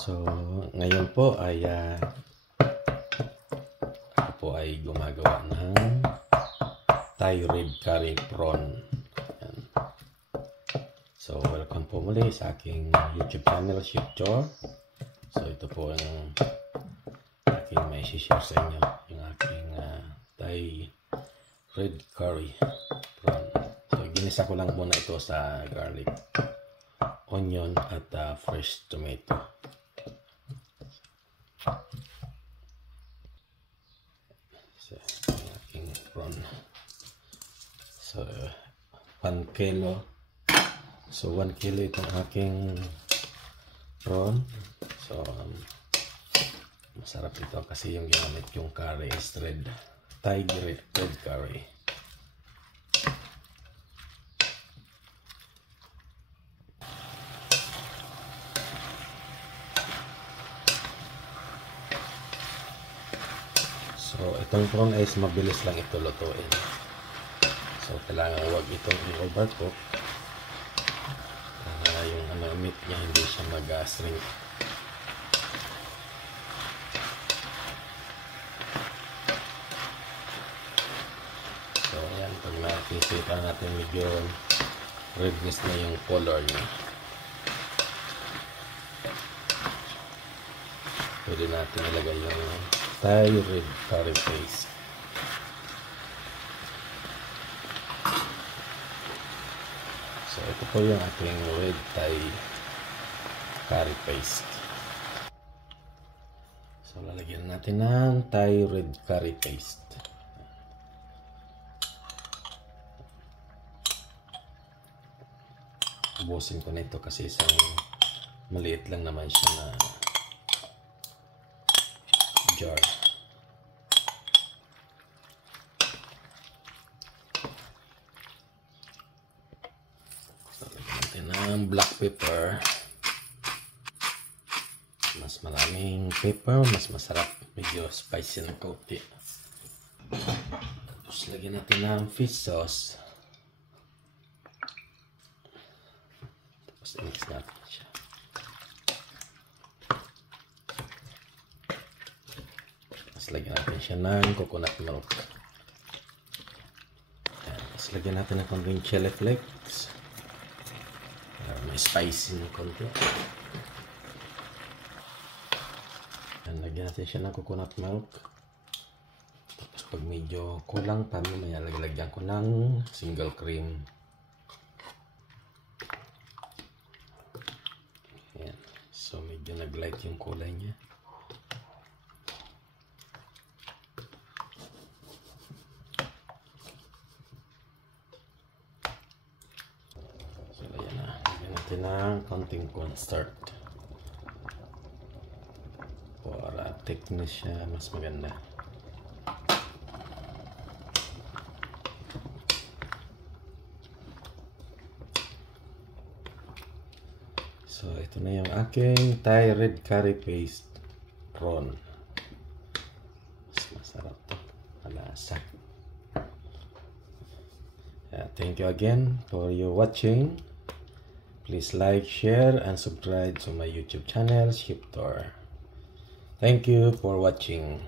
So, ngayon po ay ako po ay gumagawa ng Thai red curry prawn. Ayan. So, welcome po muli sa aking YouTube channel, Shiptor. So, ito po ang aking may share sa inyo, yung aking Thai red curry prawn. So, ginisa ko lang muna ito sa garlic, onion at fresh tomato. So, aking prawn. So, 1 kilo. So, 1 kilo itong aking prawn. So, masarap ito kasi yung ginamit yung curry is red. Thai red curry. So, itong prawn is mabilis lang ito lutuin. So, kailangan huwag itong i-overcook. Yung meat niya hindi siya mag-shrink. So, ayan. Pag nakikita natin medyo redness na yung color niya, pwede natin ilagay yung Thai red curry paste. So, ito po yung ating red Thai curry paste. So, lalagyan natin ng Thai red curry paste. Ubusin ko na ito kasi isang maliit lang naman siya na jar. So, lagyan natin ng black pepper. Mas maraming pepper, mas masarap. Medyo spicy na kaunti. Tapos lagyan natin ng fish sauce. Tapos mix natin siya. Tapos lagyan natin siya ng coconut milk. Tapos lagyan natin ng konting chili flakes. May spicy na konti. Lagyan natin siya ng coconut milk. Tapos pag medyo kulang pa, may lagyan ko ng single cream. Ayan. So medyo nag-light yung kulay niya. So ayan na. Lagyan natin ng konting cornstarch. Para thickness siya mas maganda. So ito na yung aking Thai red curry paste prawn. Mas masarap to, malasa. Thank you again for your watching. Please like, share and subscribe to my YouTube channel, Shiptor. Thank you for watching.